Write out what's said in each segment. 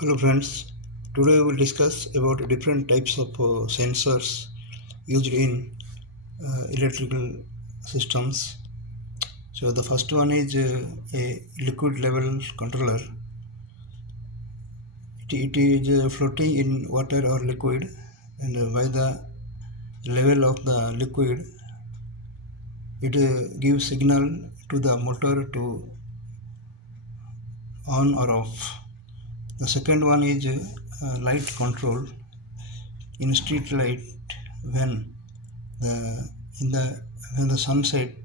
Hello friends, today we will discuss about different types of sensors used in electrical systems. So the first one is a liquid level controller. It is floating in water or liquid, and by the level of the liquid it gives signal to the motor to on or off. The second one is light control in street light. When the in the when the sun set,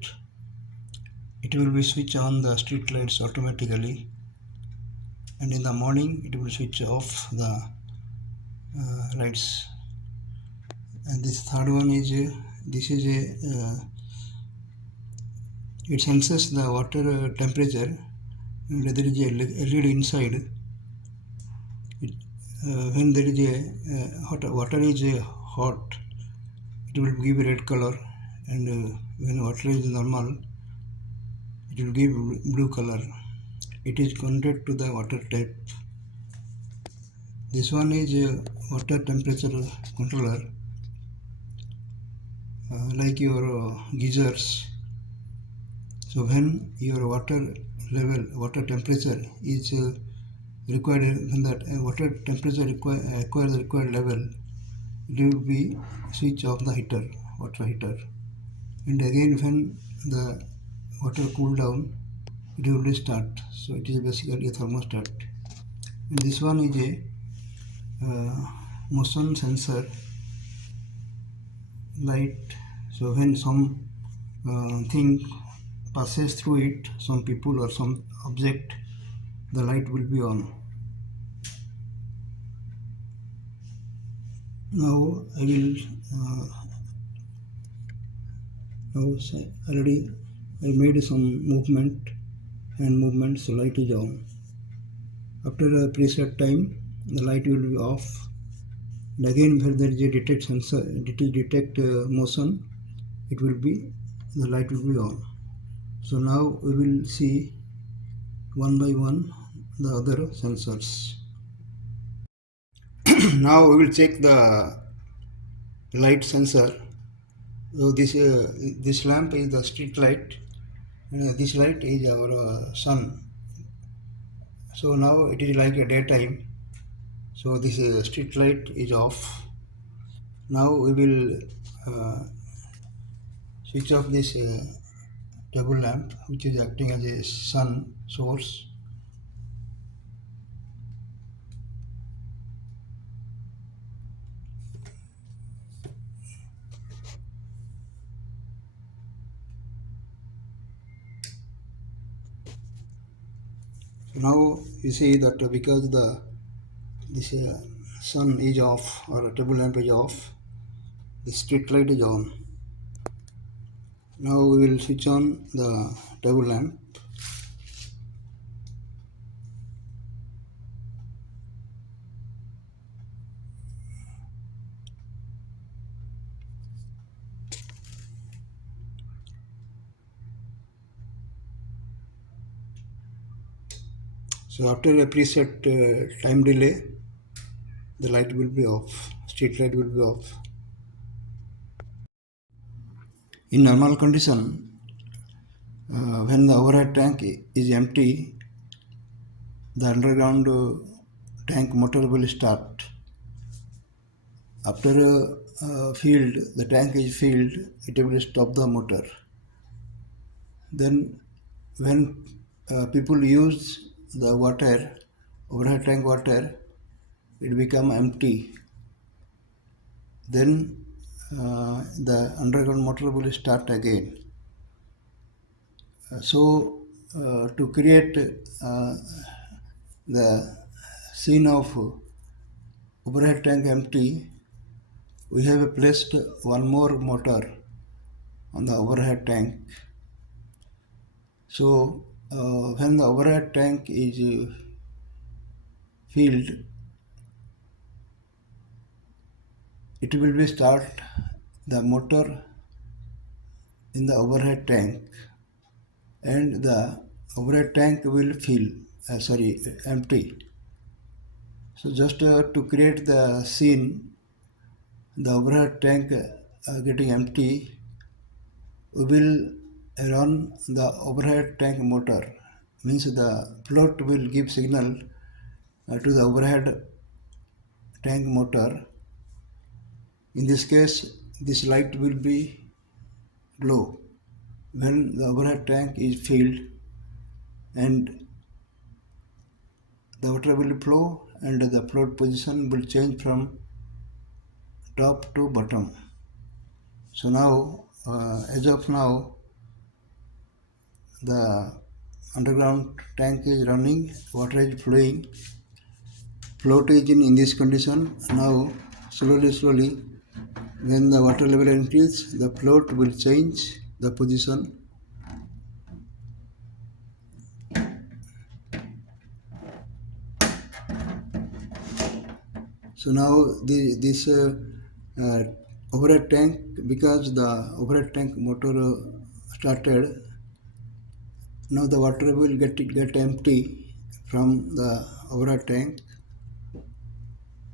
it will be switch on the street lights automatically, and in the morning it will switch off the lights. And this third one is this is a it senses the water temperature, and there is a LED inside. When there is a water is hot, it will give a red color, and when water is normal, it will give blue color. It is connected to the water tap. This one is a water temperature controller, like your geysers. So when your water level, water temperature is required, when that water temperature acquire the required level, it will be switch off the heater, water heater. And again when the water cool down, it will restart. So it is basically a thermostat. And this one is a motion sensor light. So when some thing passes through it, some people or some object, the light will be on. Now I will already I made some movement, so light is on. After a preset time, the light will be off. And again when there is a detect sensor, detect motion, the light will be on. So now we will see one by one the other sensors. Now we will check the light sensor. So this lamp is the street light, and this light is our sun. So now it is like a daytime. So this street light is off. Now we will switch off this table lamp, which is acting as a sun source. Now you see that because this sun is off or table lamp is off, the street light is on. Now we will switch on the table lamp. So after a preset time delay, the light will be off, street light will be off. In normal condition, when the overhead tank is empty, the underground tank motor will start. After the tank is filled, it will stop the motor. Then when people use the water, overhead tank water, it become empty. Then the underground motor will start again. To create the scene of overhead tank empty, we have placed one more motor on the overhead tank. So when the overhead tank is filled, it will be start the motor in the overhead tank, and the overhead tank will empty. So just to create the scene, the overhead tank getting empty, we will run the overhead tank motor. Means the float will give signal to the overhead tank motor. In this case, this light will be glow when the overhead tank is filled, and the water will flow and the float position will change from top to bottom. So now, as of now, the underground tank is running, water is flowing, float is in this condition. Now, slowly, when the water level increases, the float will change the position. So now this overhead tank, because the overhead tank motor started, now the water will get empty from the overhead tank,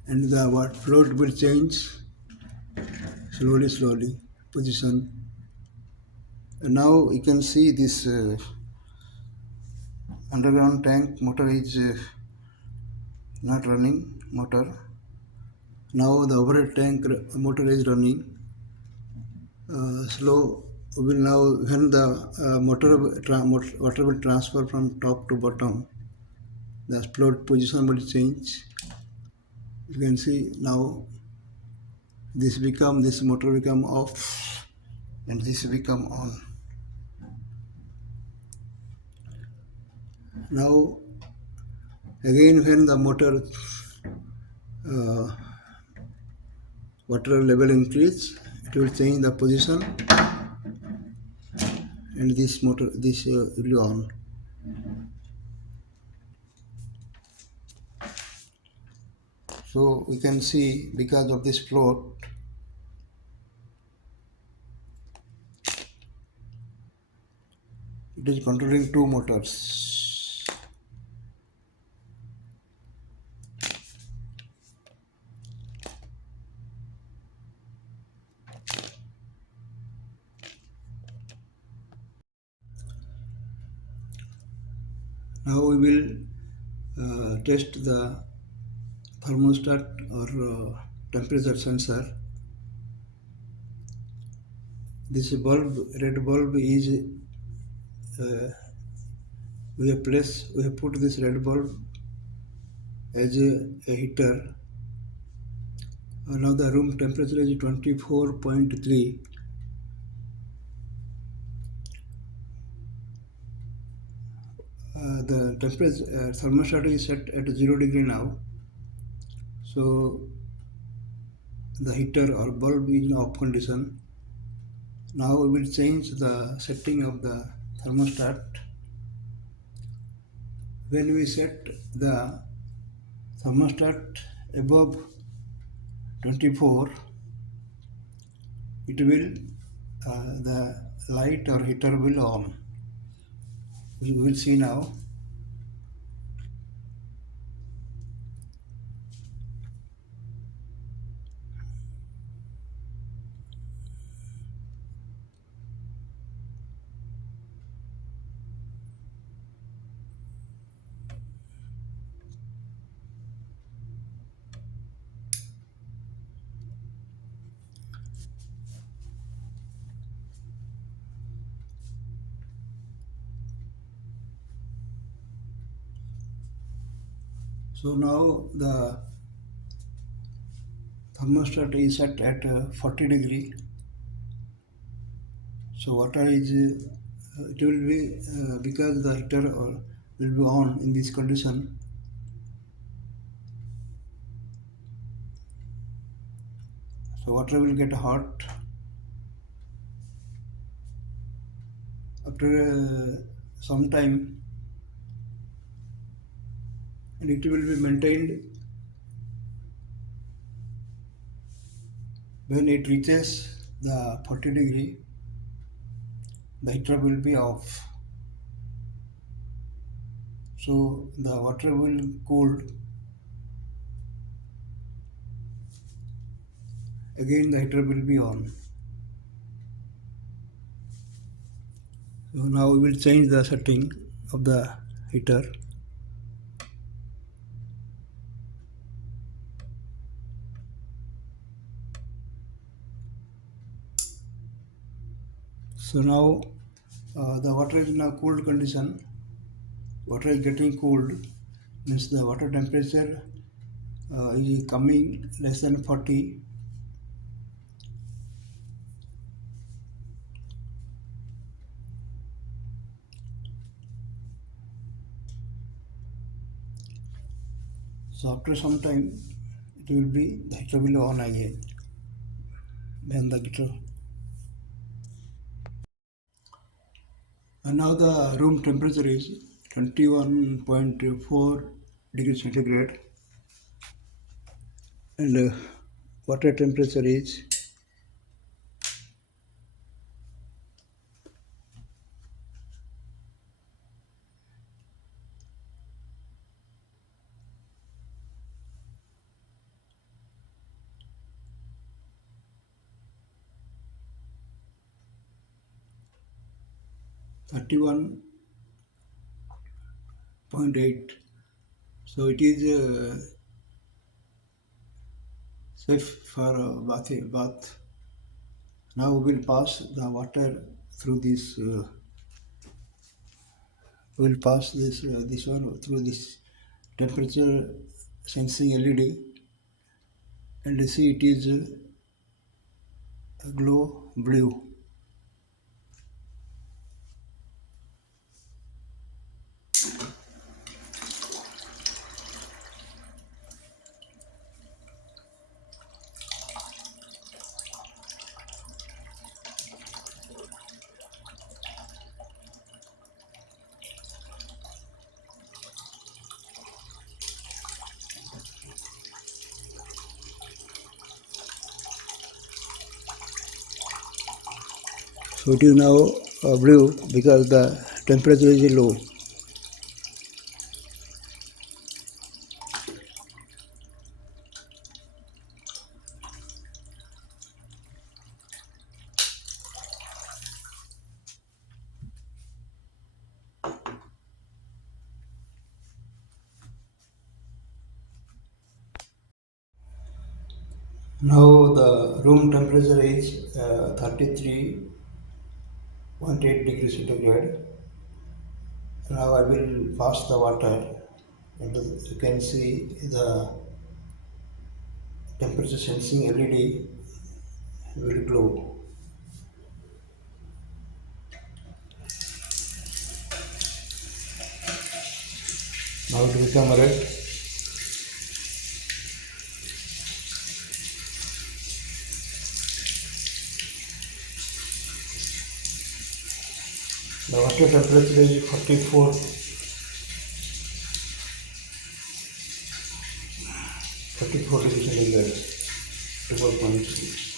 and the float will change slowly position. And now you can see this underground tank motor is not running motor. Now the overhead tank motor is running. Slow will now, when the water will transfer from top to bottom, the float position will change. You can see now this motor become off and this become on. Now again, when the motor water level increase, it will change the position, and this will be on. So we can see, because of this float, it is controlling two motors. Now we will test the thermostat or temperature sensor. This red bulb is we have put this red bulb as a heater. Now the room temperature is 24.3. The temperature thermostat is set at 0 degree now. So the heater or bulb is in off condition. Now we will change the setting of the thermostat. When we set the thermostat above 24, it will the light or heater will on. We will see now. So now the thermostat is set at 40 degree. So water is it will be because the heater will be on in this condition. So water will get hot. After some time, and it will be maintained. When it reaches the 40 degree, the heater will be off. So the water will cool again the heater will be on. So now we will change the setting of the heater. So now the water is in a cooled condition. Water is getting cooled, means the water temperature is coming less than 40. So after some time it will be, the heater will on again. Then the heater. And now the room temperature is 21.4 degrees centigrade, and water temperature is 31.8. So it is safe for bath. Now we will pass the water through this. We will pass this one through this temperature sensing LED, and see it is glow blue. So it is now blue because the temperature is low. Now the room temperature is 33.8 degrees centigrade. Now I will pass the water, and you can see the temperature sensing LED will glow. Now it will become red. The water temperature is 44 degrees centigrade, 4.3.